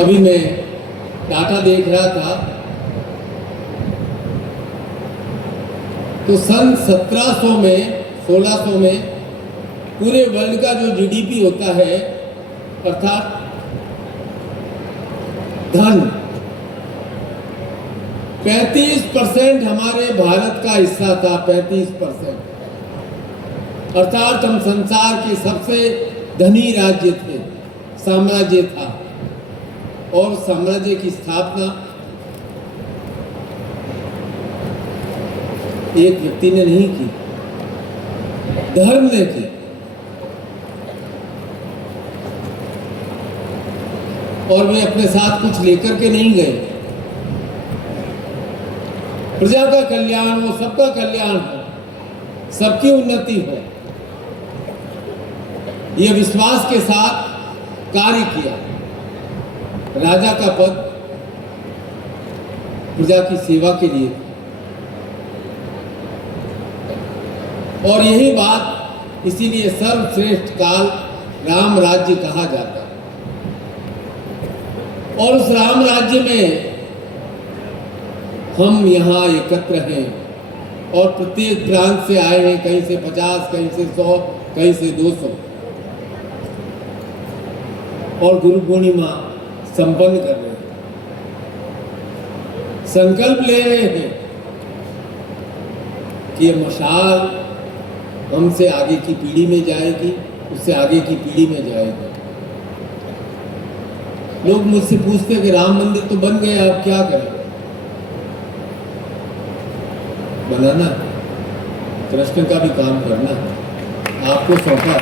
अभी मैं डाटा देख रहा था तो सन 1700 में 1600 में पूरे वर्ल्ड का जो जीडीपी होता है अर्थात धन 35% हमारे भारत का हिस्सा था। 35% अर्थात हम संसार के सबसे धनी राज्य थे, साम्राज्य था। और साम्राज्य की स्थापना एक व्यक्ति ने नहीं की, धर्म ने की। और वे अपने साथ कुछ लेकर के नहीं गए। प्रजा का कल्याण हो, सबका कल्याण हो, सबकी उन्नति हो, यह विश्वास के साथ कार्य किया। राजा का पद प्रजा की सेवा के लिए, और यही बात इसीलिए सर्वश्रेष्ठ काल राम राज्य कहा जाता है। और उस राम राज्य में हम यहाँ एकत्र हैं और प्रत्येक प्रांत से आए हैं, कहीं से 50, कहीं से 100, कहीं से 200, और गुरु पूर्णिमा संपन्न कर रहे हैं। संकल्प ले रहे हैं कि ये मशाल हमसे आगे की पीढ़ी में जाएगी, उससे आगे की पीढ़ी में जाएगी। लोग मुझसे पूछते हैं कि राम मंदिर तो बन गया, अब क्या करें? बनाना, कृष्ण का भी काम करना आपको सौंपा,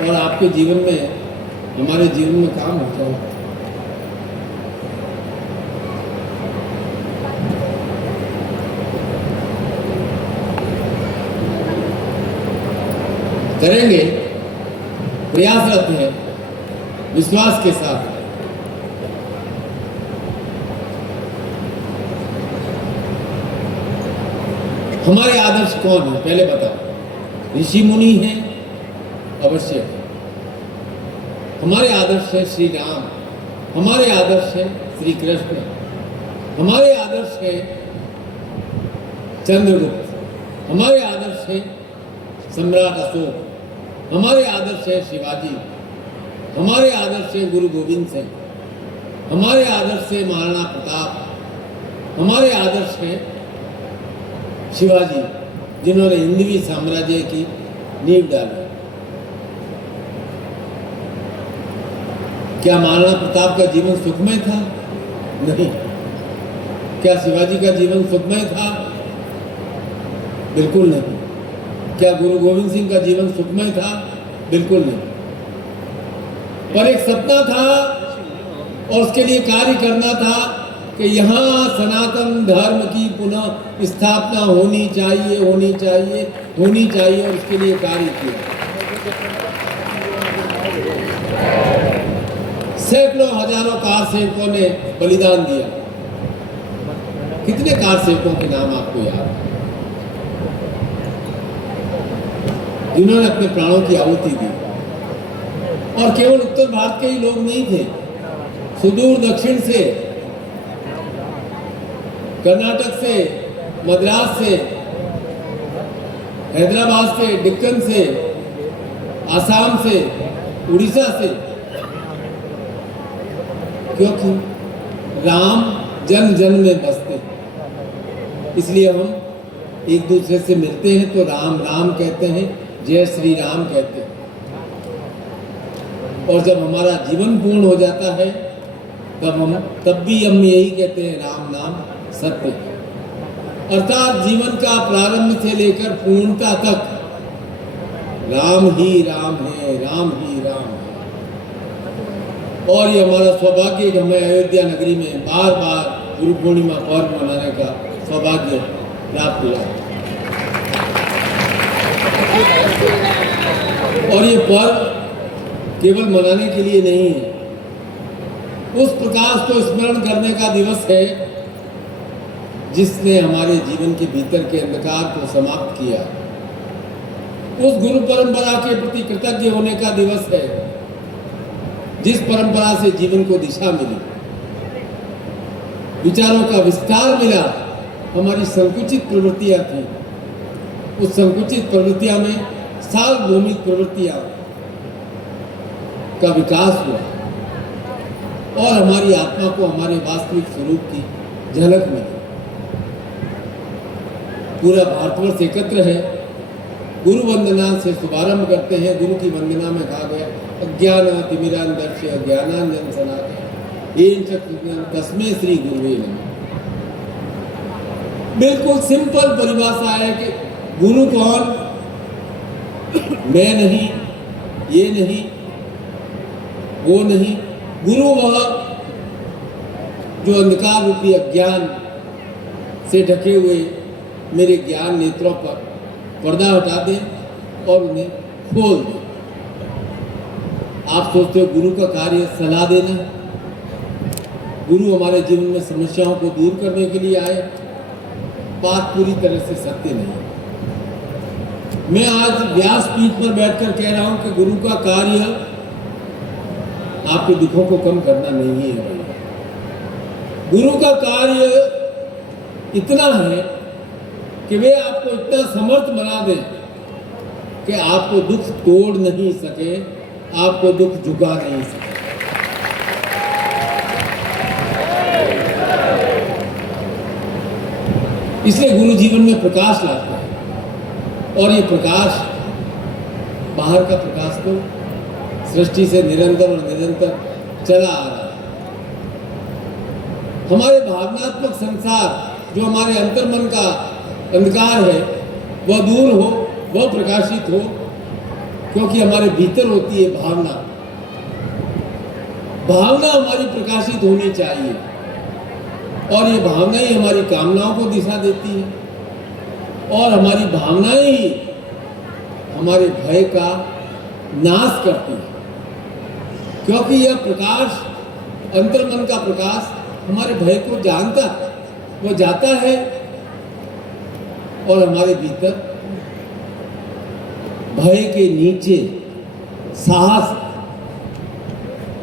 और आपके जीवन में, हमारे जीवन में काम होता है। करेंगे, प्रयासरत है, विश्वास के साथ। हमारे आदर्श कौन है पहले बताओ? ऋषि मुनि हैं, अवश्य। हमारे आदर्श है श्री राम, हमारे आदर्श है श्री कृष्ण, हमारे आदर्श है चंद्रगुप्त, हमारे आदर्श है सम्राट अशोक, हमारे आदर्श है शिवाजी, हमारे आदर्श है गुरु गोविंद सिंह, हमारे आदर्श है महाराणा प्रताप, हमारे आदर्श है शिवाजी, जिन्होंने हिंदवी साम्राज्य की नींव डाली। क्या महाराणा प्रताप का जीवन सुखमय था? नहीं। क्या शिवाजी का जीवन सुखमय था? बिल्कुल नहीं। क्या गुरु गोविंद सिंह का जीवन सुखमय था? बिल्कुल नहीं। पर एक सपना था और उसके लिए कार्य करना था कि यहाँ सनातन धर्म की पुनः स्थापना होनी चाहिए, होनी चाहिए, होनी चाहिए, और उसके लिए कार्य किया। सैकड़ों हजारों कार सेवकों ने बलिदान दिया। कितने कार सेवकों के नाम आपको याद है जिन्होंने अपने प्राणों की आहुति दी? और केवल उत्तर भारत के ही लोग नहीं थे, सुदूर दक्षिण से, कर्नाटक से, मद्रास से, हैदराबाद से, डेक्कन से, आसाम से, उड़ीसा से, क्योंकि राम जन जन में बसते, इसलिए हम एक दूसरे से मिलते हैं तो राम राम कहते हैं, जय श्री राम कहते हैं। और जब हमारा जीवन पूर्ण हो जाता है तब भी हम यही कहते हैं, राम नाम सत्य। अर्थात जीवन का प्रारंभ से लेकर पूर्णता तक राम ही राम है, राम ही राम है। और ये हमारा सौभाग्य कि हमें अयोध्या नगरी में बार बार गुरु पूर्णिमा पर्व मनाने का सौभाग्य प्राप्त हुआ। और ये पर्व केवल मनाने के लिए नहीं है, उस प्रकाश को स्मरण करने का दिवस है जिसने हमारे जीवन के भीतर के अंधकार को समाप्त किया। उस गुरु परंपरा के प्रति कृतज्ञ होने का दिवस है, जिस परंपरा से जीवन को दिशा मिली, विचारों का विस्तार मिला। हमारी संकुचित प्रवृत्तियां थी, उस संकुचित प्रवृत्तियां में सार्वभौमिक प्रवृत्तियां का विकास हुआ और हमारी आत्मा को हमारे वास्तविक स्वरूप की झलक मिली। पूरा भारतवर्ष एकत्र है। गुरु वंदना से शुभारंभ करते हैं। गुरु की वंदना में कहा गया अज्ञान तिमिरांधस्य ज्ञानांजन शलाकया तस्मै श्री गुरुवे नमः। बिल्कुल सिंपल परिभाषा है कि गुरु कौन? मैं नहीं, ये नहीं, वो नहीं। गुरु वह जो अंधकार रूपी अज्ञान से ढके हुए मेरे ज्ञान नेत्रों पर पर्दा हटा दे और उन्हें खोल दे। आप सोचते हो गुरु का कार्य सलाह देना? गुरु हमारे जीवन में समस्याओं को दूर करने के लिए आए? बात पूरी तरह से सत्य नहीं। मैं आज व्यासपीठ पर बैठकर कह रहा हूं कि गुरु का कार्य आपके दुखों को कम करना नहीं है। गुरु का कार्य इतना है कि वे आपको इतना समर्थ बना दें कि आपको दुख तोड़ नहीं सके, आपको दुख झुका नहीं सके। इसलिए गुरु जीवन में प्रकाश लाता है और ये प्रकाश बाहर का प्रकाश तो सृष्टि से निरंतर और निरंतर चला आ रहा है। हमारे भावनात्मक संसार जो हमारे अंतर्मन का अंधकार है वह दूर हो, वह प्रकाशित हो, क्योंकि हमारे भीतर होती है भावना। भावना हमारी प्रकाशित होनी चाहिए और ये भावना ही हमारी कामनाओं को दिशा देती है और हमारी भावनाएं ही हमारे भय का नाश करती है, क्योंकि यह प्रकाश, अंतर्मन का प्रकाश हमारे भय को जानता है, वो जाता है और हमारे भीतर भय के नीचे साहस,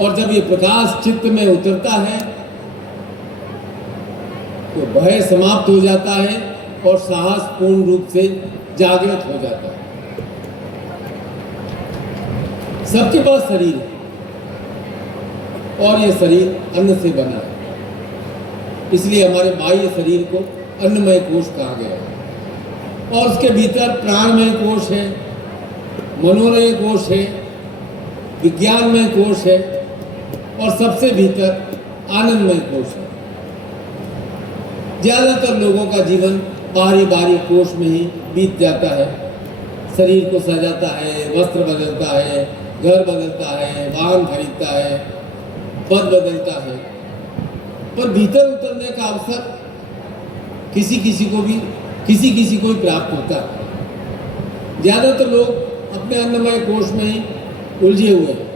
और जब ये प्रकाश चित्त में उतरता है तो भय समाप्त हो जाता है और साहस पूर्ण रूप से जागृत हो जाता है। सबके पास शरीर है और ये शरीर अन्न से बना है, इसलिए हमारे बाह्य शरीर को अन्नमय कोश कहा गया है और उसके भीतर प्राणमय कोश है, मनोमय कोश है, विज्ञानमय कोश है और सबसे भीतर आनंदमय कोश है। ज्यादातर लोगों का जीवन बाहरी बाहरी कोश में ही बीत जाता है। शरीर को सजाता है, वस्त्र बदलता है, घर बदलता है, वाहन खरीदता है, पद बदलता है, पर भीतर उतरने का अवसर किसी किसी को ही प्राप्त होता है। ज्यादातर लोग अपने अन्नमय कोश में ही उलझे हुए हैं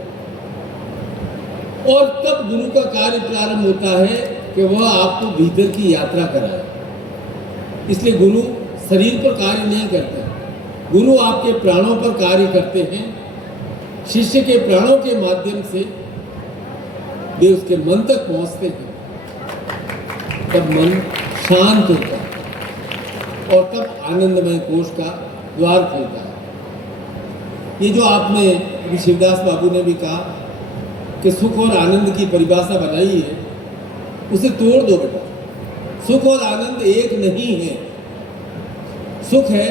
और तब गुरु का कार्य प्रारंभ होता है कि वह आपको भीतर की यात्रा कराए। इसलिए गुरु शरीर पर कार्य नहीं करते, गुरु आपके प्राणों पर कार्य करते हैं। शिष्य के प्राणों के माध्यम से वे उसके मन तक पहुंचते हैं, तब मन शांत होता है और तब आनंदमय कोश का द्वार खुलता है। ये जो आपने अभी शिवदास बाबू ने भी कहा कि सुख और आनंद की परिभाषा बनाई है, उसे तोड़ दो बेटा। सुख और आनंद एक नहीं है। सुख है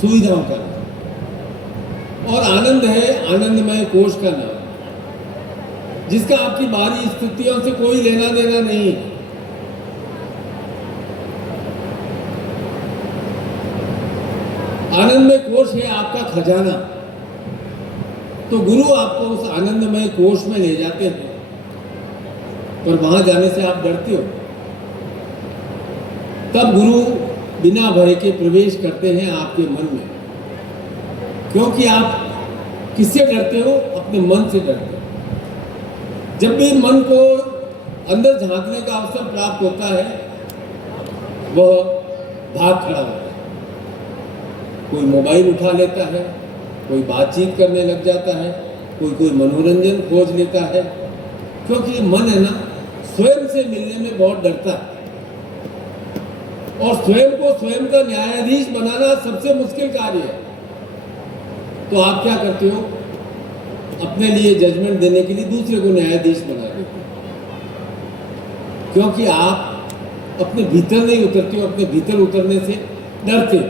सुविधाओं का नाम और आनंद है आनंदमय कोश का नाम, जिसका आपकी बाहरी स्थितियों से कोई लेना देना नहीं है। आनंदमय कोश है आपका खजाना। तो गुरु आपको उस आनंदमय कोश में ले जाते हैं, पर वहां जाने से आप डरते हो। तब गुरु बिना भय के प्रवेश करते हैं आपके मन में, क्योंकि आप किससे डरते हो? अपने मन से डरते हो। जब भी मन को अंदर झांकने का अवसर प्राप्त होता है वह भाग खड़ा होता है। कोई मोबाइल उठा लेता है, कोई बातचीत करने लग जाता है, कोई मनोरंजन खोज लेता है, क्योंकि मन है ना स्वयं से मिलने में बहुत डरता है। और स्वयं को स्वयं का न्यायाधीश बनाना सबसे मुश्किल कार्य है। तो आप क्या करते हो? अपने लिए जजमेंट देने के लिए दूसरे को न्यायाधीश बना देते हो, क्योंकि आप अपने भीतर नहीं उतरते हो, अपने भीतर उतरने से डरते हो।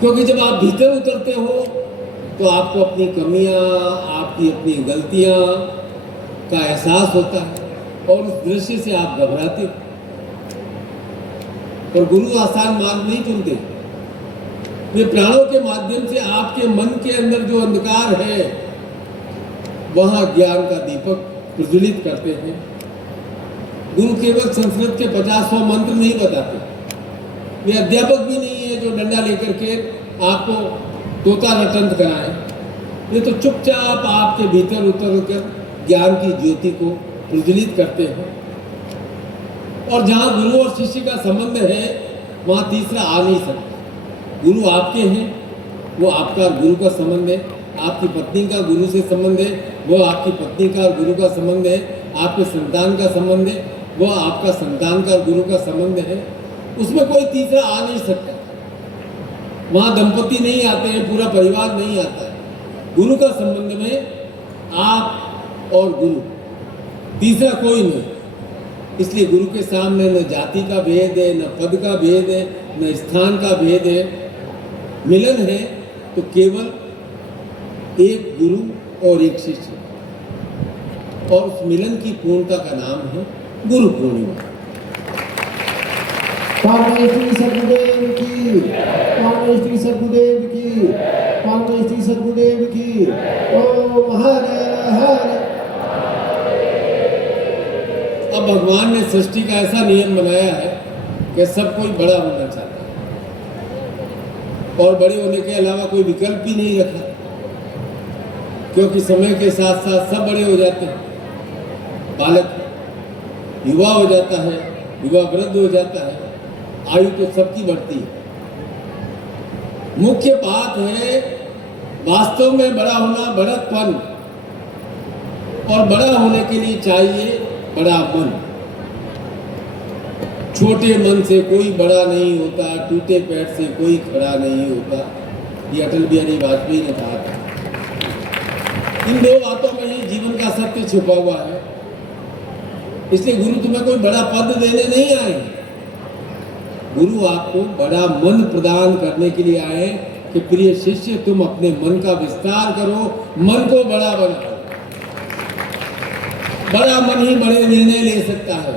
क्योंकि जब आप भीतर उतरते हो तो आपको अपनी कमियां, आपकी अपनी गलतियां का एहसास होता है और उस दृश्य से आप घबराते हो। और गुरु आसान मार्ग नहीं चुनते, वे प्राणों के माध्यम से आपके मन के अंदर जो अंधकार है वहां ज्ञान का दीपक प्रज्वलित करते हैं। गुरु केवल संस्कृत के 50 मंत्र नहीं बताते, वे अध्यापक भी नहीं है जो डंडा लेकर के आपको तोता रटंत कराए। ये तो चुपचाप आपके भीतर उतर कर ज्ञान की ज्योति को प्रज्वलित करते हैं। और जहाँ गुरु और शिष्य का संबंध है वहाँ तीसरा आ नहीं सकता। गुरु आपके हैं, वो आपका गुरु का संबंध है। आपकी पत्नी का गुरु से संबंध है, वो आपकी पत्नी का गुरु का संबंध है। आपके संतान का संबंध है, वो आपका संतान का गुरु का संबंध है। उसमें कोई तीसरा आ नहीं सकता। वहाँ दंपति नहीं आते हैं, पूरा परिवार नहीं आता है। गुरु का संबंध में आप और गुरु, तीसरा कोई नहीं। इसलिए गुरु के सामने न जाति का भेद है, न पद का भेद है, न स्थान का भेद है। मिलन है तो केवल एक गुरु और एक शिष्य, और उस मिलन की पूर्णता का नाम है गुरु पूर्णिमा। श्री सद्गुरुदेव की, श्री सद्गुरुदेव की, श्री सद्गुरुदेव की। ओम हरे हरे। अब भगवान ने सृष्टि का ऐसा नियम बनाया है कि सब कोई बड़ा होना चाहता है, और बड़े होने के अलावा कोई विकल्प ही नहीं रखा, क्योंकि समय के साथ साथ सब बड़े हो जाते हैं। बालक युवा हो जाता है, युवा वृद्ध हो जाता है, आयु तो सबकी बढ़ती है। मुख्य बात है वास्तव में बड़ा होना, बढ़तपन। और बड़ा होने के लिए चाहिए बड़ा मन। छोटे मन से कोई बड़ा नहीं होता, टूटे पेट से कोई खड़ा नहीं होता, ये अटल बिहारी वाजपेयी ने कहा था। इन दो बातों में ही जीवन का सत्य छुपा हुआ है। इसलिए गुरु तुम्हें कोई बड़ा पद देने नहीं आए, गुरु आपको बड़ा मन प्रदान करने के लिए आए कि प्रिय शिष्य, तुम अपने मन का विस्तार करो, मन को बड़ा बनाओ। बड़ा मन ही बड़े निर्णय ले सकता है,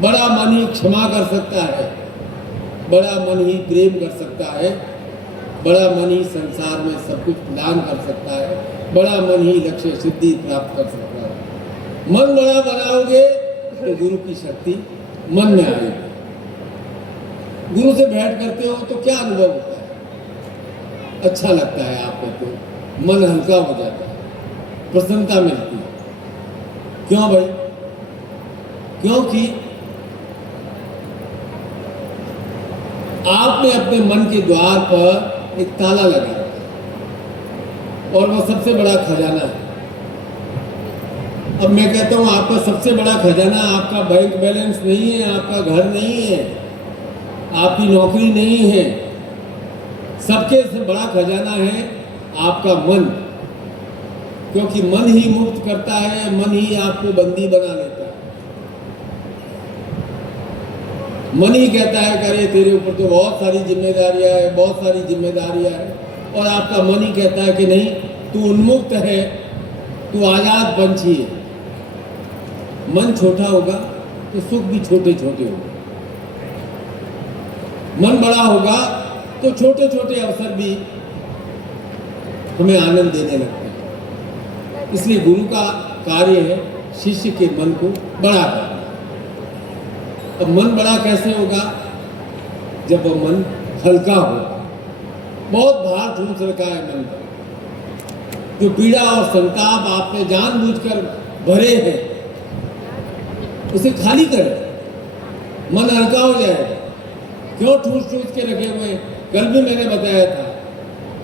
बड़ा मन ही क्षमा कर सकता है, बड़ा मन ही प्रेम कर सकता है, बड़ा मन ही संसार में सब कुछ प्रदान कर सकता है, बड़ा मन ही लक्ष्य सिद्धि प्राप्त कर सकता है। मन बड़ा बनाओगे तो गुरु की शक्ति मन में आएगी। गुरु से भेंट करते हो तो क्या अनुभव होता है? अच्छा लगता है, आप कहते हो मन हल्का हो जाता है, प्रसन्नता मिलती है। क्यों भाई? क्योंकि आपने अपने मन के द्वार पर एक ताला लगा रखा है, और वह सबसे बड़ा खजाना है। अब मैं कहता हूं आपका सबसे बड़ा खजाना आपका बैंक बैलेंस नहीं है, आपका घर नहीं है, आपकी नौकरी नहीं है। सबके से बड़ा खजाना है आपका मन, क्योंकि मन ही मुक्त करता है, मन ही आपको बंदी बना लेता है। मन ही कहता है कि अरे तेरे ऊपर तो बहुत सारी जिम्मेदारियां है, बहुत सारी जिम्मेदारियां है, और आपका मन ही कहता है कि नहीं, तू उन्मुक्त है, तू आजाद पंछी है। मन छोटा होगा तो सुख भी छोटे छोटे होंगे, मन बड़ा होगा तो छोटे छोटे अवसर भी हमें आनंद देने लगते हैं। इसलिए गुरु का कार्य है शिष्य के मन को बड़ा करना। अब मन बड़ा कैसे होगा? जब वह मन हल्का होगा। बहुत भार ठूंस रखा है मन पर, जो पीड़ा और संताप आपने जानबूझकर भरे हैं उसे खाली करें, मन हल्का हो जाएगा। क्यों ठूस ठूस के रखे हुए? कल भी मैंने बताया था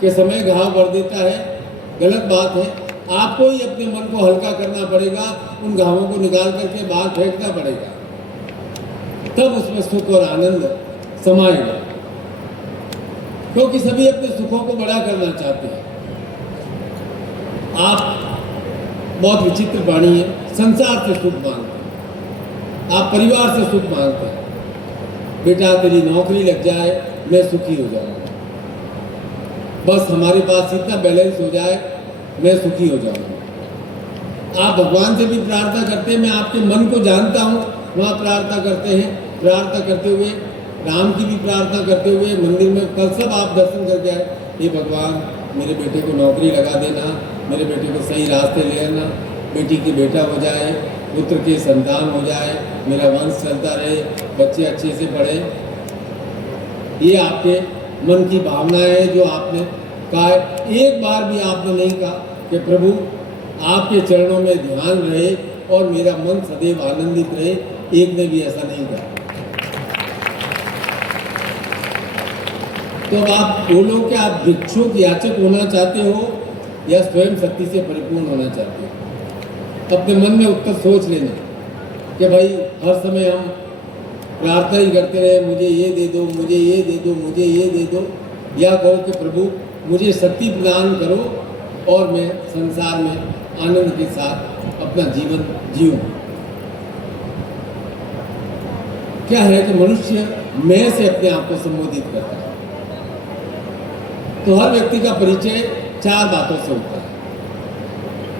कि समय घाव भर देता है, गलत बात है। आपको ही अपने मन को हल्का करना पड़ेगा, उन घावों को निकाल करके बाहर फेंकना पड़ेगा, तब उसमें सुख और आनंद समाएगा। क्योंकि सभी अपने सुखों को बड़ा करना चाहते हैं। आप बहुत विचित्र प्राणी है, संसार से सुख मांगते हैं, आप परिवार से सुख मांगते हैं। बेटा तेरी नौकरी लग जाए, मैं सुखी हो जाऊंगा, बस हमारे पास इतना बैलेंस हो जाए, मैं सुखी हो जाऊंगा। आप भगवान से भी प्रार्थना करते हैं, मैं आपके मन को जानता हूँ, वहाँ प्रार्थना करते हैं। प्रार्थना करते हुए, राम की भी प्रार्थना करते हुए मंदिर में कल सब आप दर्शन करके आए, ये भगवान मेरे बेटे को नौकरी लगा देना, मेरे बेटे को सही रास्ते ले आना, बेटी की बेटा हो जाए, पुत्र की संतान हो जाए, मेरा वंश चलता रहे, बच्चे अच्छे से पढ़े। ये आपके मन की भावना है जो आपने कहा है। एक बार भी आपने नहीं कहा कि प्रभु आपके चरणों में ध्यान रहे और मेरा मन सदैव आनंदित रहे, एक ने भी ऐसा नहीं कहा। तो अब आप बोलो कि आप भिक्षुक याचक होना चाहते हो या स्वयं शक्ति से परिपूर्ण होना चाहते हो। अपने मन में उत्तर सोच लेना कि भाई हर समय हम प्रार्थना ही करते रहे, मुझे ये दे दो, मुझे ये दे दो, मुझे ये दे दो, या कहो कि प्रभु मुझे शक्ति प्रदान करो और मैं संसार में आनंद के साथ अपना जीवन जीऊं। क्या है कि मनुष्य मैं से अपने आप को संबोधित करता है। तो हर व्यक्ति का परिचय 4 बातों से होता है।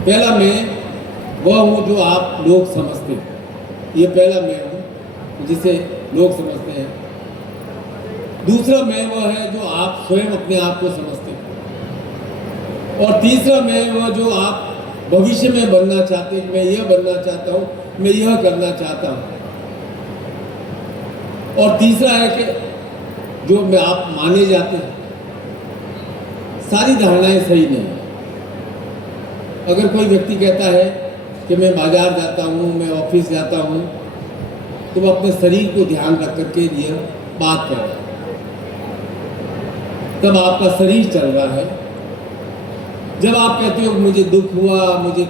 पहला मैं वह हूँ जो आप लोग समझते हैं, ये पहला मैं हूँ जिसे लोग समझते हैं। दूसरा मैं वह है जो आप स्वयं अपने आप को समझते हैं। और तीसरा मैं वह जो आप भविष्य में बनना चाहते हैं, मैं यह बनना चाहता हूँ, मैं यह करना चाहता हूँ। और तीसरा है कि जो मैं आप माने जाते हैं। सारी धारणाएं सही नहीं है। अगर कोई व्यक्ति कहता है कि मैं बाजार जाता हूँ, मैं ऑफिस जाता हूँ, तो वो अपने शरीर को ध्यान रख करके यह बात कर रहा है, तब आपका शरीर चल रहा है। जब आप कहते हो मुझे दुख हुआ, मुझे